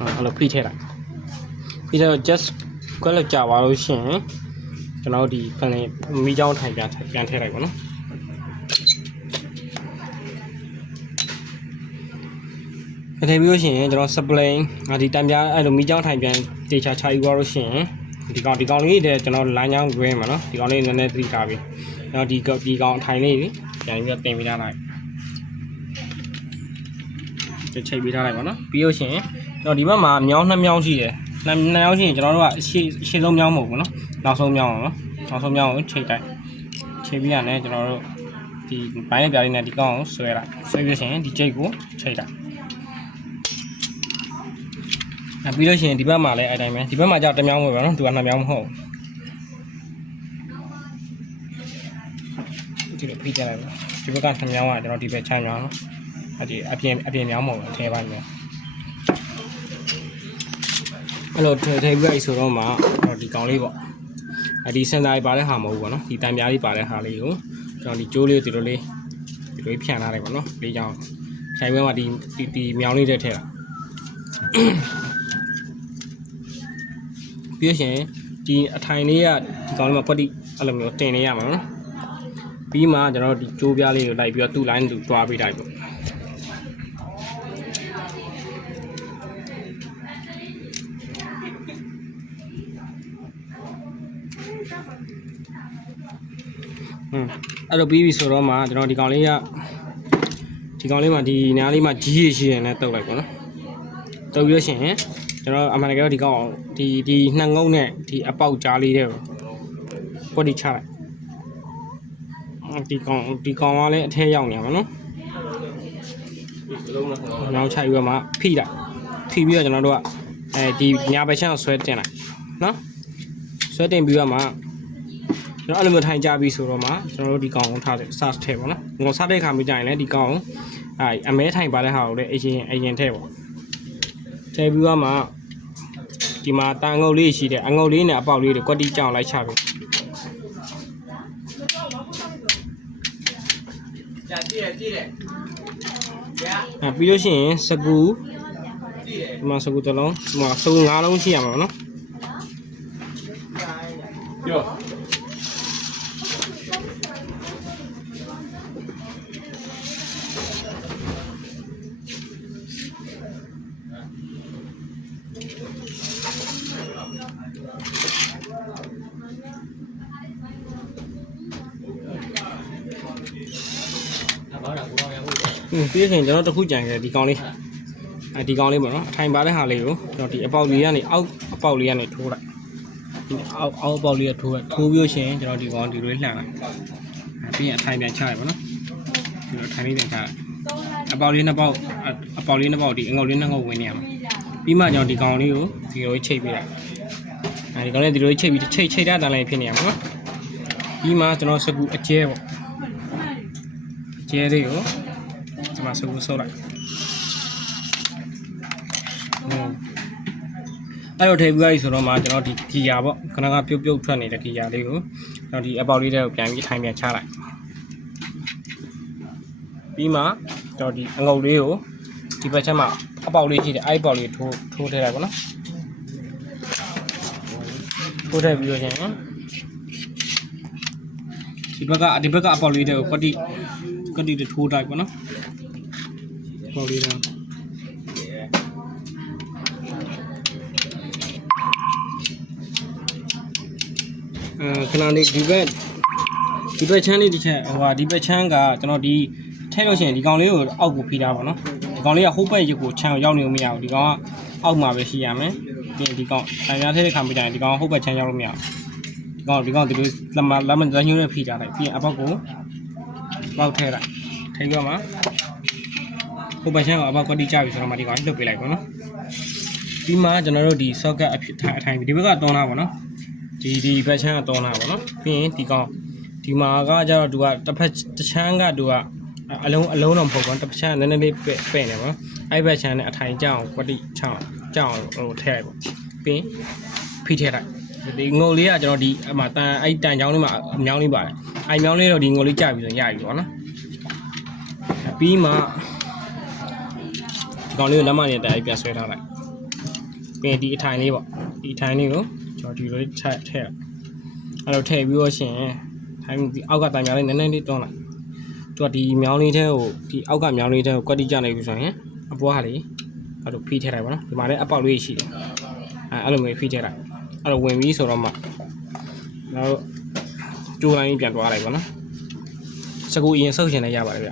အဲ့လိုဖိထည့်လိုက်ဖိထည့်တော့ just ကွက်လောက်ကြာသွားလို့ရှိရင်ကျွန်တော်တို့ဒီဖန်လေးမီးချောင်းထိုင်ပြန်ထည့်ပြန်ထည့်လိုက်ပါနော်ထည့်ပြီးလို့ရှိရင်ကျွန်တော် supply ဒီတံပြားအဲ့လိုမီးချောင်းထိုင်ပြန်တေချာချယူသွားလို့ရှိရင်ဒီကောင်ဒီကောင်လေးတဲ့ကျွန်တော်လမ်းကြောင်း green မှာနော်ဒီကောင်လေးနည်းနည်းသတိထားပြီးတော့ဒီကောင်ဒီကောင်အထိုင်လေးပြန်ပြီးတော့တင်ပေးထားလိုက်ချိတ်ပေးထားလိုက်ပါနော်ပြီးလို့ရှိရင်ကျွန် တော်ဒီဘက်မှာမြောင်းနှစ်မြောင်းရှိတယ်နှစ်နှစ်မြောင်းရှိရင်ကျွန်တော်တို့ကရှေ့ရှေ့ဆုံးမြောင်းမဟုတ်ဘူးနော်နောက်ဆုံးမြောင်းအောင်နော်နောက်ဆုံးမြောင်းကိုချိတ်တိုက်ချိတ်ပြီးရတယ်ကျွန်တော်တို့ဒီဘိုင်းရဲ့ပြားလေးနဲ့ဒီကောင်ကိုဆွဲလိုက်ဆွဲပြီးရှင်ဒီချိတ်ကိုချိတ်လိုက်အဲပြီးလို့ရှိရင်ဒီဘက်မှာလည်းအဲ့တိုင်းပဲဒီဘက်မှာကြောက်တစ်မြောင်းပဲပေါ့နော်သူကနှစ်မြောင်းမဟုတ်ဘူးဒီလိုဖိကြလိုက်ပါဒီဘက်ကနှစ်မြောင်းကကျွန်တော်ဒီဘက်ချမ်းမြောင်းနော်အဒီအပြင်အပြင်မြောင်းမဟုတ်ဘူးအထဲပိုင်းမြောင်း အဲ့လိုထဲထဲပြီးလိုက်ဆိုတော့မှတော့ဒီကောင်လေးပေါ့အဒီစင်တာကြီးပါတဲ့ဟာမဟုတ်ဘူးပေါ့နော်ဒီတံပြားလေးပါတဲ့ဟာလေးကိုကျွန်တော်ဒီကျိုးလေးဒီလိုလေးဒီလိုဖြန့်ထားလိုက်ပေါ့နော်လေးချောင်းဖြန့်ပြီးမှဒီဒီဒီမြောင်းလေးတဲ့ထဲတာပြီးလို့ရှရင်ဒီအထိုင်လေးကဒီကောင်လေးမှာပတ်တိအဲ့လိုမျိုးတင်နေရမှာနော်ပြီးမှကျွန်တော်တို့ဒီကျိုးပြားလေးကိုလိုက်ပြီးတော့သူ့ line သူတွားပေးလိုက်ပေါ့ อืมအဲ့တော့ပြီးပြီဆိုတော့မှကျွန်တော်ဒီကောင်လေးကဒီကောင်လေးမှာဒီနားလေးမှာကြီးရရှိရင်လည်းတုတ်လိုက်ပါနော်တုတ်ပြီးလို့ရှိရင်ကျွန်တော်အမှန်တကယ်တော့ဒီကောင်ဒီဒီနှငုံနဲ့ဒီအပေါက်ကြားလေးတဲ့ကိုပွက်ဒီချလိုက်အော်ဒီကောင်ဒီကောင်ကလည်းအထက်ရောက်နေမှာနော်ညောင်းချိုက်ပြီးတော့မှဖိလိုက်ဖိပြီးတော့ကျွန်တော်တို့ကအဲဒီညာဘက်ချမ်းကိုဆွဲတင်လိုက်နော်ဆွဲတင်ပြီးတော့မှ ကျွန်တော်အဲ့လိုမျိုးထိုင်ကြပြီဆိုတော့မှကျွန်တော်တို့ဒီကောင်ကိုထားတယ် search ထည့်ပါနော်။ငေါစားတဲ့ခါမျိုးကြရင်လည်းဒီကောင်ကိုအဲအမဲထိုင်ပါတဲ့ဟာကိုလည်းအရင်အရင်ထည့်ပါ။ထည့်ပြီးတော့မှဒီမှာတန်ငုတ်လေးရှိတယ်အငုတ်လေးနဲ့အပေါက်လေးတွေကွက်တိကြောင်လိုက်ချပြီကြာကြည့်ရကြည့်တယ်ကြာ။အဲပြီးလို့ရှိရင်စကူကြည့်တယ်ဒီမှာစကူတစ်လုံးဒီမှာစကူ၅လုံးရှိရမှာနော် อืมပြီးလို့ရှိရင်ကျွန်တော်တစ်ခုကြံခဲ့ဒီကောင်လေးအဲဒီကောင်လေးပေါ့နော်အထိုင်ပါတဲ့ဟာလေးကိုကျွန်တော်ဒီအပေါက်လေးကနေအောက်အပေါက်လေးကနေထိုးလိုက်ဒီအောက်အောက်အပေါက်လေးကထိုးလိုက်ထိုးပြီးလို့ရှိရင်ကျွန်တော်ဒီကောင်ဒီလိုလှန်လိုက်အဲပြီးရင်အထိုင်ပြန်ချလိုက်ပါနော်ဒီလိုထိုင်လေးပြန်ချလိုက်အပေါက်လေးနှစ်ပေါက်အအပေါက်လေးနှစ်ပေါက်ဒီအငုတ်လေးနှစ်ငုတ်ဝင်နေရမှာပြီးမှကျွန်တော်ဒီကောင်လေးကိုဒီလိုချိတ်ပေးလိုက်အဲဒီကောင်လေးဒီလိုချိတ်ပြီးချိတ်ချိတ်တဲ့တန်လေးဖြစ်နေရမှာနော်ပြီးမှကျွန်တော်စကူအကျဲပေါ့အကျဲလေးကိုဒီ မှာစကူဆုပ်လိုက်အဲ့တော့ထည့်ပြီးသွားပြီဆိုတော့မှကျွန်တော်ဒီဂီယာပေါ့ခဏကပြုတ်ပြုတ်ထွက်နေတဲ့ဂီယာလေးကိုကျွန်တော်ဒီအပေါက်လေးတွေကိုပြန်ပြီးထိုင်ပြန်ချလိုက်ပြီးမှကျွန်တော်ဒီအငုတ်လေးကိုဒီဘက်ချက်မှာအပေါက်လေးရှိတယ်အဲ့ဒီအပေါက်လေးထိုးထိုးထည့်လိုက်ပါနော်ထိုးထည့်ပြီးတော့ချင်းဒီဘက်ကဒီဘက်ကအပေါက်လေးတွေကိုကတိကတိတွေထိုးတိုက်ပါနော်အ ပေါက်လေးတွေအဲခဏလေးဒီဘက်ဒီဘက်ချမ်းလေးတစ်ချက်ဟိုဟာဒီဘက်ချမ်းကကျွန်တော်ဒီထည့်လို့ရှိရင်ဒီကောင်လေးကိုအောက်ကိုဖိထားပါတော့ဒီကောင်လေးကဟိုးဘက်ရုပ်ကိုချမ်းရောက်နေလို့မရဘူးဒီကောင်ကအောက်မှာပဲရှိရမယ်ပြီးရင်ဒီကောင်တန်ပြားထည့်တဲ့ခါမှာကျရင်ဒီကောင်ဟိုးဘက်ချမ်းရောက်လို့မရဘူးဒီကောင်ဒီကောင်ဒီလိုလက်မလက်မလက်ညှိုးနဲ့ဖိထားလိုက်ပြီးရင်အပေါက်ကိုပေါက်ထည့်လိုက်ထည့်တော့မှ ဟိုဘက်ချမ်းကအပေါက်ကတိချပြီဆိုတော့မှဒီကောင်လွတ်ပေးလိုက်ပါတော့ပြီးမှကျွန်တော်တို့ဒီ socket အဖြစ်အထိုင်ဒီဘက်ကတွန်းတာပါနော်ဒီဒီဘက်ချမ်းကတောင်းတာပေါ့နော်ပြီးရင်ဒီကောင်ဒီမှာကကျတော့သူကတစ်ဖက်တစ်ချမ်းကသူကအလုံးအလုံးတော့မဟုတ်ဘူးတစ်ဖက်ချမ်းကနည်းနည်းလေးပဲ့ပဲ့နေပါနော်အဲ့ဘက်ချမ်းနဲ့အထိုင်ကြအောင်ကွက်တိချအောင်ကြအောင်ဟိုထည့်လိုက်ပေါ့ပြီးရင်ဖိထည့်လိုက်ဒီငုံလေးကကျွန်တော်ဒီအမှတန်အဲ့တန်ချောင်းလေးမှာအမြောင်းလေးပါတယ်အဲ့မြောင်းလေးတော့ဒီငုံလေးကြာပြီဆိုရင်ရပြီပေါ့နော်ပြီးမှ ဒီကောင်လေးကိုလက်မနဲ့တိုင်ပြန်ဆွဲထားလိုက်ပြီးရင်ဒီအထိုင်လေးပေါ့ဒီအထိုင်လေးကိုကျွန်တော်ဒီလိုထည့်ထည့်အဲ့လိုထည့်ပြီးတော့ရှင်ထိုင်ဒီအောက်ကတိုင်များလေးနည်းနည်းလေးတွန်းလိုက်သူကဒီမြောင်းလေးထဲကိုဒီအောက်ကမြောင်းလေးထဲကိုကွက်တိကျနေပြီဆိုရင်အပေါ်ဟာလေးအဲ့လိုဖိထည့်လိုက်ပါနော်ဒီမှာလည်းအပေါက်လေးရှိတယ်အဲအဲ့လိုမျိုးဖိထည့်လိုက်အဲ့လိုဝင်ပြီးဆိုတော့မှကျွန်တော်တို့ကျိုးလိုင်းပြန်သွားလိုက်ပါနော်စကူအရင်ဆုပ်ရှင်လည်းရပါတယ်ဗျ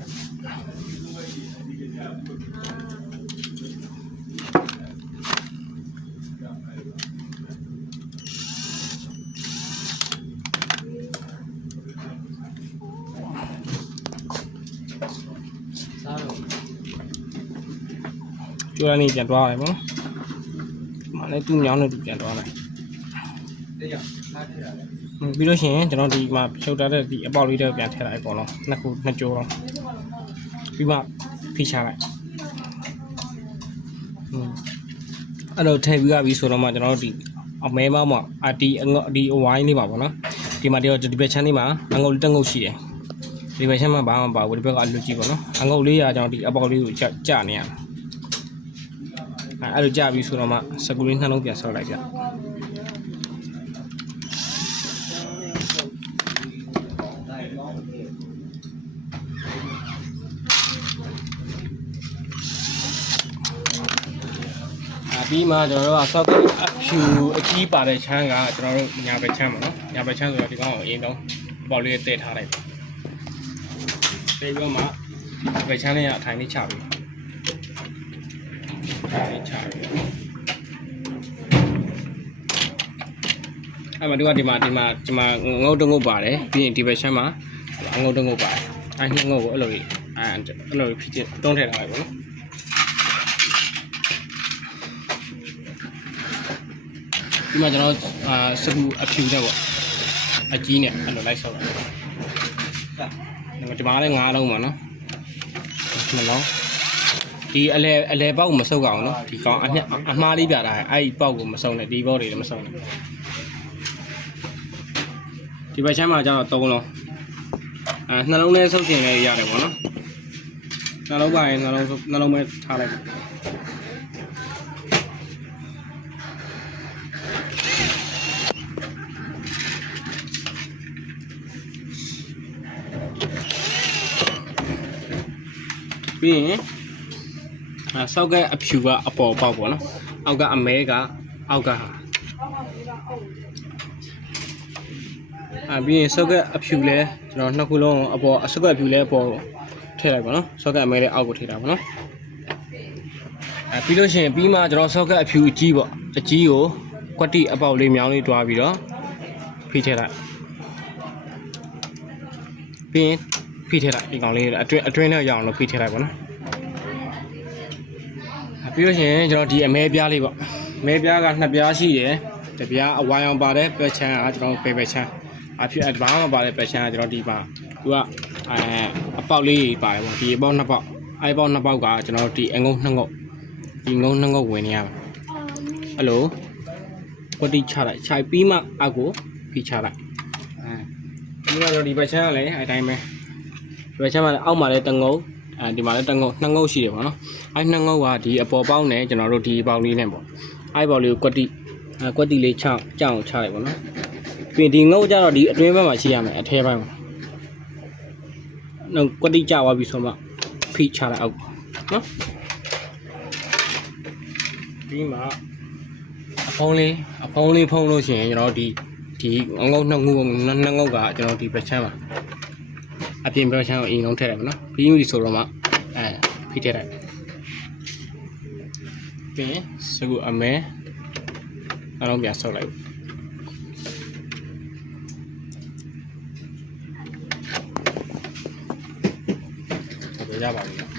ကျိုးလိုင်းလေးပြန်သွားလိုက်ပါနော်ဒီမှာလည်းသူ့မြောင်းနဲ့သူပြန်သွားလိုက်တရားစားထည့်ရတယ်ပြီးလို့ရှိရင်ကျွန်တော်ဒီမှာဖြုတ်ထားတဲ့ဒီအပေါက်လေးတွေပြန်ထည့်လိုက်အကုန်လုံးနှစ်ခုနှစ်ကြိုးလုံးပြီးမှဖိချလိုက်อืมအဲ့တော့ထည့်ပြီးရပြီဆိုတော့မှကျွန်တော်တို့ဒီအမဲမောက်မှာအဒီအငေါဒီအဝိုင်းလေးပါဗောနော်ဒီမှာဒီတော့ဒီဘက်ချမ်းလေးမှာအငုတ်လေးတက်ငုတ်ရှိတယ်ဒီဘက်ချမ်းမှာဘာမှမပါဘူးဒီဘက်ကအလွတ်ကြီးဗောနော်အငုတ်လေးရကျွန်တော်ဒီအပေါက်လေးကိုကြကြနေရအဲ့ အဲ့လိုကြပြီဆိုတော့မှစကူလေးနှလုံးပြန်ဆောက်လိုက်ပြအပြီးမှကျွန်တော်တို့က socket အဖြူအကြီးပါတဲ့ချမ်းကကျွန်တော်တို့ညာဘက်ချမ်းပါနော်ညာဘက်ချမ်းဆိုတော့ဒီကောင်ကိုအရင်တော့ပေါက်လေးတည့်ထားလိုက်တယ်ပြီးတော့မှဒီဘက်ချမ်းလေးကအထိုင်လေးချပြီ ထိုင်လေးချပြီအဲ့မှာဒီကဒီမှာဒီမှာဒီမှာငုတ်တငုတ်ပါတယ်ပြီးရင်ဒီဘက်ချမ်းမှာငုတ်တငုတ်ပါတယ်အဲ့နှစ်ငုတ်ကိုအဲ့လိုကြီးအဲ့အဲ့လိုဖြစ်ချင်းတွန်းထည့်ထားလိုက်ပါနော်ဒီမှာကျွန်တော်အာစကူအဖြူနဲ့ပေါ့အကြီးနဲ့အဲ့လိုလိုက်ဆောက်တာဒီမှာဒီမှာလည်းငါးလုံးပါနော်နှလုံး ဒီအလဲအလဲပေါက်ကိုမဆုပ်အောင်နော်ဒီကောင်အမြအမှားလေးပြတာအဲ့ဒီပေါက်ကိုမဆုပ်နဲ့ဒီပေါက်တွေလည်းမဆုပ်နဲ့ဒီဘက်ချမ်းမှာကျတော့၃လုံးအဲနှလုံးနဲ့ဆုပ်ချင်လည်းရတယ်ပေါ့နော်နှလုံးပါရင်နှလုံးဆုပ်နှလုံးပဲထားလိုက်ပါပြီးရင်အဲ ဆောက်ကအဖြူကအပေါ်ပေါက်ပေါ့နော်အောက်ကအမဲကအောက်ကဟာအဲပြီးရင်ဆောက်ကအဖြူလဲကျွန်တော်နှစ်ခုလုံးအပေါ်အဆောက်ကအဖြူလဲအပေါ်ထည့်လိုက်ပါနော်ဆောက်ကအမဲလဲအောက်ကိုထည့်တာပါနော်အဲပြီးလို့ရှိရင်ပြီးမှကျွန်တော်ဆောက်ကအဖြူအကြီးပေါ့အကြီးကိုကွက်တိအပေါက်လေးမြောင်းလေးတွားပြီးတော့ဖိထည့်လိုက်ပြီးရင်ဖိထည့်လိုက်ဒီကောင်လေးအတွင်းအတွင်းနဲ့ရအောင်လို့ဖိထည့်လိုက်ပါနော်အ ပြီးလို့ရှိရင်ကျွန်တော်ဒီအမဲပြားလေးပေါ့အမဲပြားကနှစ်ပြားရှိတယ်တစ်ပြားအဝိုင်းအောင်ပါတဲ့ပက်ချမ်းကကျွန်တော်ပေပက်ချမ်းအဖြစ်အဘာမှမပါတဲ့ပက်ချမ်းကကျွန်တော်ဒီပါသူကအဲအပေါက်လေးပါတယ်ပေါ့ဒီအပေါက်နှစ်ပေါက်အဲဒီပေါက်နှစ်ပေါက်ကကျွန်တော်ဒီအငုံနှစ်ငုတ်ဒီငုံနှစ်ငုတ်ဝင်နေရပါအဲ့လိုကွတိချလိုက်ခြိုက်ပြီးမှအကူဖိချလိုက်အဲဒီကတော့ဒီပက်ချမ်းကလည်းအဲတိုင်းပဲဒီဘက်ချမ်းမှာလည်းအောက်မှာလည်းတငုံ အဲဒီမှာလည်းတငုံနှစ်ငုံရှိတယ်ပေါ့နော်အဲဒီနှစ်ငုံကဒီအပေါ်ပေါက်နဲ့ကျွန်တော်တို့ဒီပေါက်လေးနဲ့ပေါ့အဲဒီပေါက်လေးကိုကွက်တိအဲကွက်တိလေးချောင်းကြောင်းချလိုက်ပေါ့နော်ပြီးရင်ဒီငုံကျတော့ဒီအတွင်းဘက်မှာရှိရမယ်အထဲပိုင်းမှာနော်ကွက်တိကျသွားပြီဆိုမှဖိချလိုက်အောက်နော်ပြီးမှအဖုံးလေးအဖုံးလေးဖုံးလို့ရှိရင်ကျွန်တော်ဒီဒီငုံနှစ်ငုံနှစ်ငုံကကျွန်တော်ဒီဘက်ချမ်းမှာ အပြင်ဘက်ချမ်းကိုအရင်ဆုံးထည့်လိုက်ပါနော်ပြီးပြီဆိုတော့မှအဲဖိထည့်လိုက်ပြီးရင်စကူအမဲအလုံးပြန်ဆုပ်လိုက်ဟုတ်ရပါပြီ